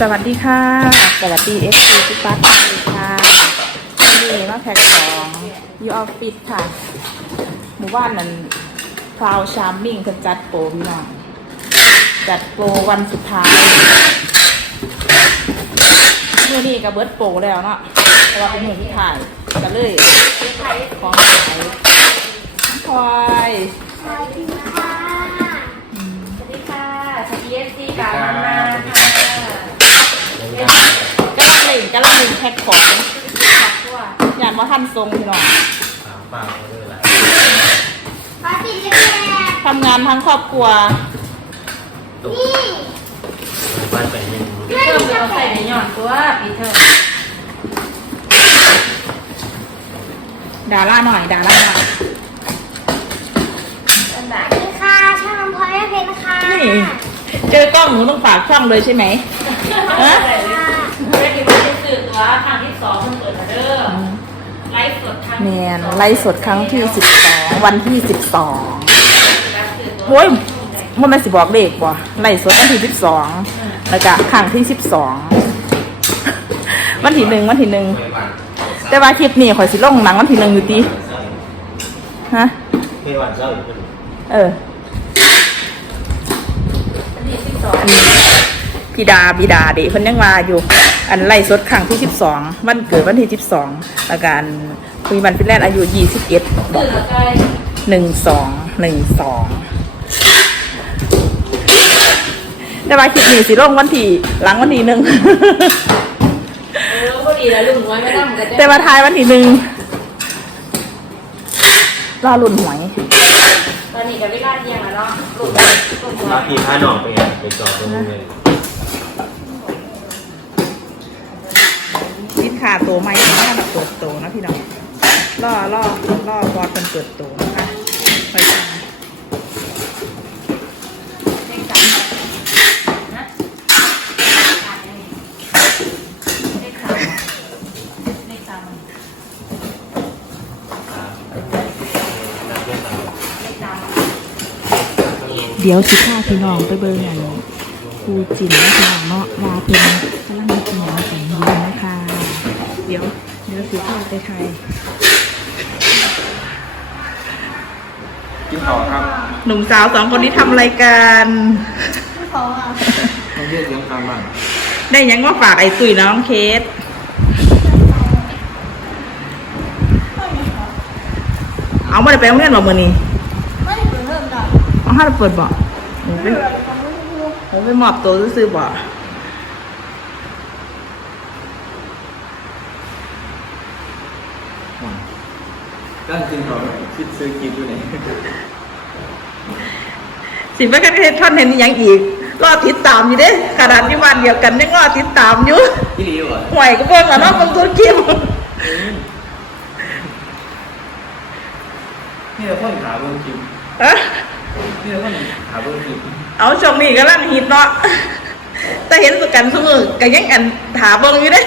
สวัสดีค่ะ สวัสดีเอฟซีทุกท่านค่ะนนี้มาแพ็คของยูออฟฟิศค่ะ หมู่บ้านนั้นพราวชามมิ่งเพิ่นจัดโปรพี่น้องจัดโปรวันสุดท้ายเมื่อนี้กับเบิร์ดโปรแล้วเนาะแต่ว่าเป็นหมู่ที่ถ่ายกันเลยของ ท่านทรงพี่น้องถามป้าเขาเลยละพาติเล็กทำงานทั้งครอบครัวตกนี่บ้านไปหนึ่งปีเทอมเราใส่ในหย่อนตัวปีเทอมดาราหน่อยดาราหน่อยอันดับนี้ค่ะช่างพลอยเพนค่ะนี่เจอกล้องหนูต้องฝากช่องเลยใช่ไหมฮะเรียกว่าเป็นสื่อตัวครั้งที่สองเพิ่งเปิดมาเด้อไลฟ์สดครั้ง แมนไลฟ์สดครั้งที่สิบสองวันที่สิบสองโอ้ยมันไม่สิบอกเลขบ่ไลฟ์สดวันที่สิบสองแล้วก็ครั้งที่สิบสองวันที่หนึ่งวันที่หนึ่งแต่ว่าคลิปนี้ข่อยสิลงหนังวันที่หนึ่งอยู่ตีฮะเออ ออันที่สิบสองอันนี้พี่ดาบิดาเด็เพิ่นยังมาอยู่ อันไล่สดครั้งที่สิบสองวันเกิดวันที่สิบสองอาการคุยมันฟินแลนด์อายุยี่สิบเอ็ดสื่อตัวใจหนึ่งสองหนึ่งสองแต่ว่าคลิปนี้สิลงวันที่หลังวันที่หนึ่งเออพอดีแล้วลุงไว้ไม่ต้องกันแต่ว่าทายวันที่หนึ่งรอลุ่นหวยตอนนี้กับเวลาเที่ยงแล้วเนาะลุงลุงบางทีพาหน่องไปไงไปจอดตรงนี้ เลยสินค้าตัวใหม่ที่น่าจะเปิดตัวนะพี่น้องล่อล่อล่อบอดเป็นเปิดตัวนะคะไปฟังเลขสามนะเดี๋ยวสิพาพี่น้องไปเบิ่งอันครูจินนพี่น้องเนาะลาเพิ่นกำลัง ดี๋ยว เดี๋ยวสิพาไปไทยกินต่อครับหนุ่มสาวสองคนนี้ทำอะไรกันต้องเรียกเสียงดังบ้างได้หยังมาฝากไอ้ตุ๋ยน้องเคสเอาไมาได้ไปโรงเรียนบ่มื้อนี้ไม่ได้เปิดเพิ่มดอกเอาห้าเปิดบ่หนูไปหนูไปมอบตัวซื้อๆบ่ ก็จริงเขาคิดซื้อกินอยู่ไหนสิไปกันเฮ็ดท่อนเห็นอีหยังอีกรอติดตามอยู่เด้ขนาดอยู่บ้านเดียวกันยังรอติดตามอยู่ที่รีวะห่วยก็เบิ่งแล้วเนาะเบิ่งตัวคลิปนี่เราพ่นขาเบิ้งกินอะนี่เราพ่นขาเบิ้งกินเอาช่วงนี้กำลังฮิตเนาะแต่เห็นสุกันเสมอก็ยังอันถาเบิ่งอยู่เด้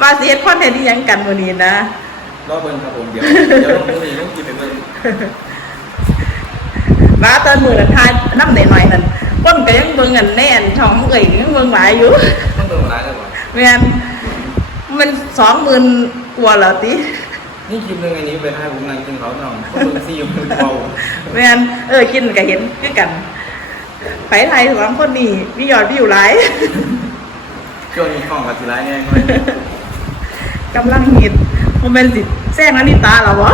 ว่าสิเฮ็ดคอนเทนต์อีหยังกันมื้อนี้นะ รอบเบิ้งครับผมเดี๋ยวเดี๋ยวลงมือนี่ต้องกินไปเบิ้งว่าตอนมื้อนั้นทายนำได้หน่อยนั่นคนก็ยังเบิ่งอันแน่นช่องเอ้ยยังเบิ่งหลายอยู่ต้องเบิ้งร้ายแล้วก่อนแม่นมัน20,000กว่าแล้วตินี่คลิปหนึงอันนี้ไปให้ผมนั่งกินเขาทำเขาเบิ้งซีมันเบาแม่นเออกินก็เห็นคือกัน ไปไทยสองคนนี่มียอดวิวหลาย ช่วงนี้ของกับสิร้ายแน่ก็กำลังฮิต โมเมนต์สิแซงนานิตาเหรอวะ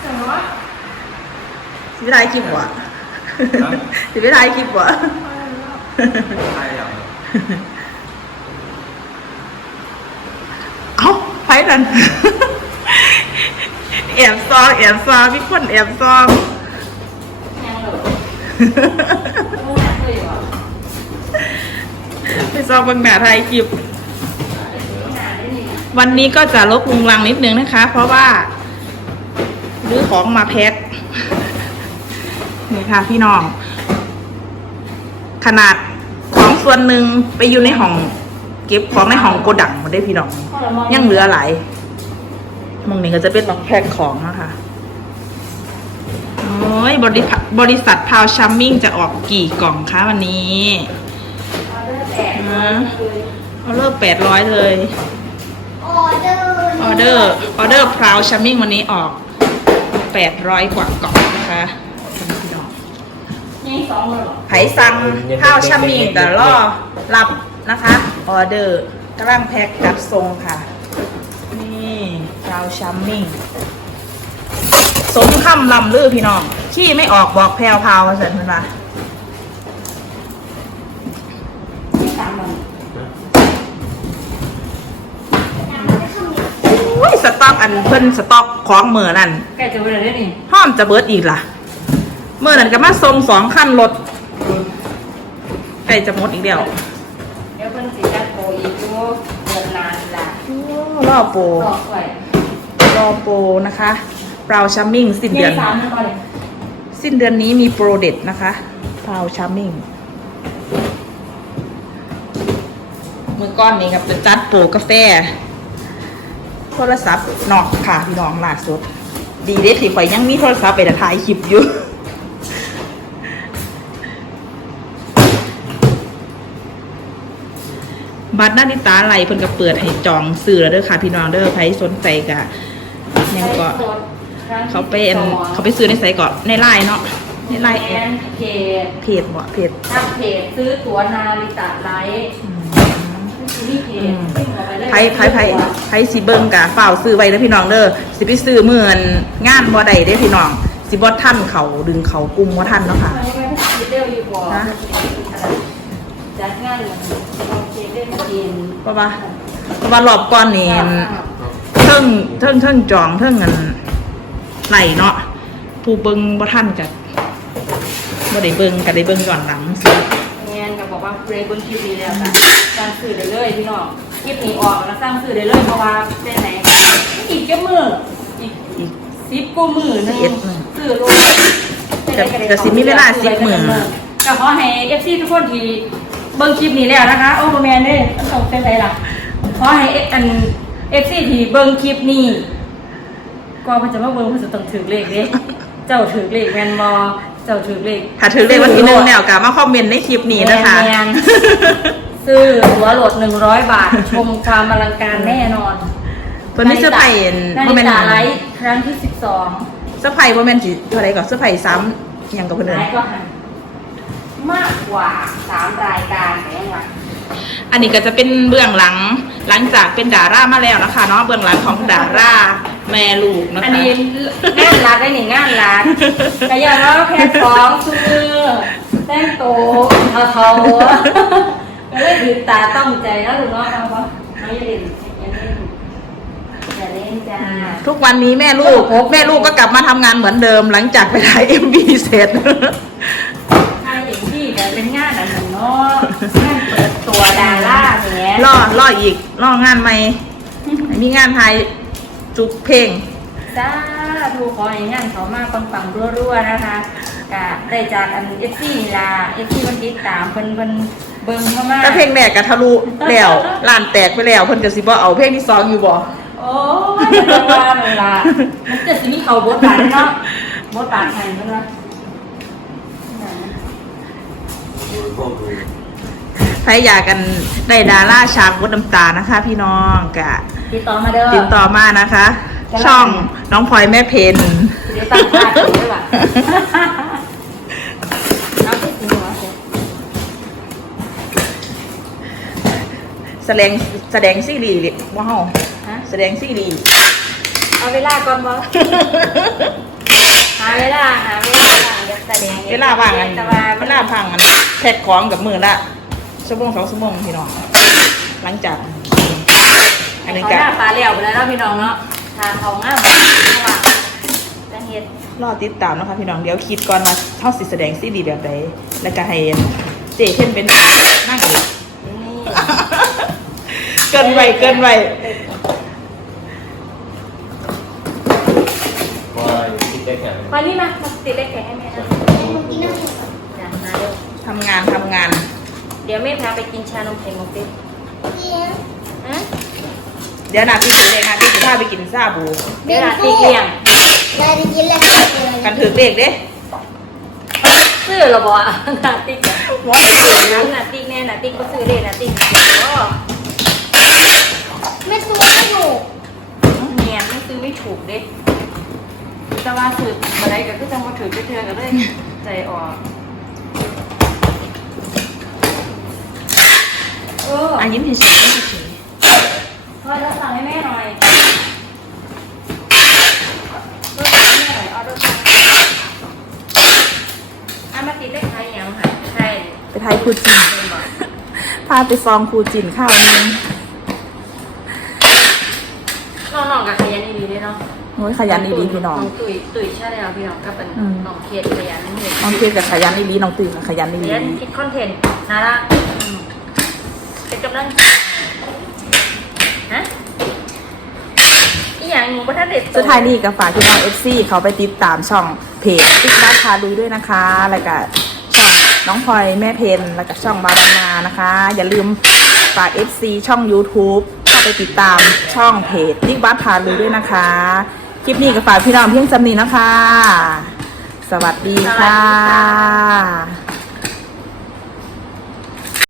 แต่ว่าสิไปถ่ายคลิปวะสิไปถ่ายคลิปวะใช่อย่างเอ้าไปนั่นแอบซองแอบซองมีคนแอบซอง ยังเหรอรู้ไหมเคยบอก ไปซองบางหนาถ่ายคลิป วันนี้ก็จะลบลุงลังนิดนึงนะคะ เพราะว่ารื้อของมาแพ็คนี่ค่ะพี่น้อง ขนาดของส่วนหนึ่งไปอยู่ในห้อง เก็บของในห้องโกดังหมาได้พี่น้อง ยังเหลือหลายมองนี้ก็จะเป็นหมองแพ็คของนะคะโอ้ยบริษัทบริษัทพาวชัมมิ่งจะออกกี่กล่องคะวันนี้ ร์แปดฮะออเดอร์แปดร้อยเลยออเดอร์ออเดอร์ออเดอร์พาวชัมมิ่งวันนี้ออกแปดร้อยกว่ากล่องนะคะพี่น้องนี่สองเลยเหรอไผสั่งข้าวชัมมิ่งแต่รอรับนะคะออเดอร์กำลังแพ็คจัดส่งค่ะ นี่ข้าวชัมมิ่งสมคำลำลือพี่น้อง ขี้ไม่ออกบอกแพรวพราวมาเสร็จมันมา นี่สามเลย อุ้ยสต็อกอันเพิ่นสต็อกของเมื่อนั่นแกจะไปไหนได้นี่ห้อมจะเบิดอีกล่ะเมื่อนั้นก็มาส่งสองขั้นรถใกล้จะหมดอีกเดียวเดี๋ยวเพิ่นสิจัดโปรอีกดูเดือนนานละรอโปรรอไว้รอโปรนะคะพราวชัมมิ่งสิ้นนี่เดือน สามเลยก่อนเลยสิ้นเดือนนี้มีโปรเด็ดนะคะพราวชัมมิ่งมือก้อนนี้ครับจะจัดโปรกาแฟโทรศัพท์นอกค่ะพี่น้องล่าสุด ดีเด็ดที่ข่อยยังมีโทรศัพท์ไปแต่ถ่ายคลิปอยู่บัตรหน้านิตาไหลเพิ่นก็เปิดให้จองซื้อแล้วเด้อค่ะ พี่น้องเด้อใครสนใจก็ยังก็เขาเป็นเขาไปซื้อในไซต์ก่อนในไลน์เนาะในไลน์แอแอดนเพจเพจบ่เพจถ้าเพจซื้อตั๋วนาฬิตาไลท์ ไปเลยไพ่ไพ่ไพ่ไพ่สิเบิ่งกะฝ่าวซื้อไว้เด้อพี่น้องเด้อสิไปซื้อเมือนงานบ่ได้เด้อพี่น้อง สิบ่ทันเขาดึงเขากลุ่มบ่ทันเนาะค่ะเอาไปให้คิดเร็วอยู่บ่นะจัดงานอเราเช็คได้กินเพราะว่าเพราะว่ารอบก่อนนี่เทิงเทิงเทิงจองเทิงเงินไหลเนาะผู้เบิ่งบ่ทันก็บ่ได้เบิ่งก็ได้เบิ่งย้อนหลังสิ งานก็บอกว่าเรย์บนคลิปนี้แล้วค่ะสร้างสื่อได้เลยพี่น้องคลิปนี้ออกแล้วสร้างสื่อได้เลยเพราะว่าเป็นไหนอีกแค่มืออีกอีกสิบกว่ามือหนึงสิบมื้อสื่อรู้ก็ก็สิมีเวลาสิบมื้อ ก็ขอให้เอฟซีทุกคนที่เบิ่งคลิปนี้แล้วนะคะ โอ้โหแมนเด้ต้องส่งเป็นไรล่ะขอให้เออันเอฟซีที่เบิ่งคลิปนี้ก็มันจะมาเบิ่งมันจะต้องถือเลขเด้ เจ้าถือเลขแมนบอเจ้าถือเลขถ้าถือเลขวันที่หนึ่งแนวกะมาคอมเมนต์ในคลิปนี้นะคะ แมนๆซื้อหัวโหลดหนึ่งร้อยบาท ชมความอลังการแน่นอนเพิ่นมีเสื้อผ้าเอ็นนาบ่ฬิแม่นกาไลท์ครั้งที่สิบสองเสื้อผ้าบ่แม่นสิเท่าไหร่ก็เสื้อผ้าซ้ำหยังกับเพิ่นเอิ้ไหนนก็หันมากกว่าสามรายการแต่ยังไงอันนี้ก็จะเป็นเบื้องหลังหลังจากเป็นดารามาแล้วนะคะเนาะเบื้องหลังของดารา แม่ลูกนะคะอันนี้งานรักได้หนึ่งงานรักแต่อย่างว่าแพ็คของชูมือแต่งโตเทาเทาๆก็เลยถือตาต้องใจแล้วลูกเนาะเอาปะเอาอย่าเล่นอย่าเล่นอย่าเล่นจ้าทุกวันนี้แม่ลูกแม่ลูกก็กลับมาทำงานเหมือนเดิมหลังจากไปถ่าย MV เสร็จใช่อย่างที่แต่เป็นงานอันหนึ่งเนาะงานเปิดตัวดาราอย่างเงี้ยล่อล่ออีกล่องานใหม่มีงานถ่าย จุกเพลงจ้าทูขอให้งานเขามาปังๆรัวๆนะคะกะได้จากอันเอฟซีนี่ล่ะเอฟซีมันติดตามเพิ่นเพิ่นเบิ่งเข้ามาแต่เพลงแรกก็ทะลุแล้วล้านแตกไปแล้วเพิ่นก็สิบ่เอาเพลงที่สองอยู่บ่โอ้ยมันว่าเลยล่ะมันจะสิมีเขาบทบาทเนาะบทบาทไหนเพิ่นว่า ใครอยากกันได้ดาราฉากวดน้ำตานะคะ พี่น้องกะติดต่อมาเด้อ ติดต่อมานะคะช่องน้องพลอยแม่เพนเดี๋ยวตั้งค่าถึงด้วยว่ะเอาที่จริงเหรอเจ๊แสดงแสดงซีรีส์ว้าวฮะแสดงซีรีส์เอาเวลาก่อนบ่หาเวลาหาเวลาว่างอยากแสดงเวลาว่างกันแต่ว่าเวลาพังกันแพ็คของกับมือละ ชั่วโมงสองชั่วโมงพี่น้อง หลังจาก อันนี้เขาก็หน้าปลาเหลี่ยวไปแล้วเนาะพี่น้องเนาะทางเขาง่ามว่าจะเฮ็ดรอติดตามนะคะพี่น้องเดี๋ยวคิดก่อนว่าเท่าสิแสดงซีรีส์แบบใดแล้วก็ให้เจเพ่นเป็นนั่งเอกนี่เกินไปเกินไปว่าคิดได้แค่มานี่มามาติดเลขแข็งให้แม่นะจ้ะมาเร็ว ทำงานทำงานเดี๋ยวแม่พาไปกินชานมไข่มุกดิฮะเดี๋ยวนาพี่ถือเลขนาพี่ถือพาไปกินซาบูเดี๋ยวลาตีเกลี้ยงได้ไปกินแล้วเลยกันถือเลขเด้เซื้อเหรอบอนาติ๊กว่าซื้อนั้นนาติ๊กแน่นาติ๊กก็ซื้อเลยนาติ๊กก็ไม่ซื้อไม่ถูกเนียนไม่ซื้อไม่ถูกเด้แต่ว่าซื้อมาได้ก็คือจังมาถือเทื่อๆกันเลยใจออ กเอออะยิ้มเฉยๆยิ้มเฉยพอแล้วสั่งให้แม่หน่อยเออสั่งให้แม่หน่อยออเดอร์สั่งอะมาติดได้ใครยังค่ะใช่ๆไปไทยครูจินพาไปซองครูจินข้าวนึงน้องๆกับขยันดีๆด้วยเนาะโอ้ยขยันดีๆพี่น้อง ตุ๋ยตุ๋ยใช่แล้วพี่น้องก็เป็นอืม น้องเคสขยันนี่เลยน้องเทียนกับขยันดีๆน้องตื่นกับขยันขดียันคิดคอนเทนต์น่ารักอืม เป็นกำลังฮะอีหยังหนูประทัดเด็ดๆสุดท้ายนี่กับฝากพี่น้องเอฟซีเขาไปติดตามช่องเพจติ๊กบ้านพาลุยด้วยนะคะ แล้วก็ช่องน้องพลอยแม่เพนแล้วก็ช่องบาบานานะคะ อย่าลืมฝาก FC ช่อง YouTube เข้าไปติดตามช่องเพจติ๊กบ้านพาลุยด้วยนะคะ คลิปนี้ก็ฝากพี่น้องเพียงจำนี้นะคะ สวัสดีค่ะ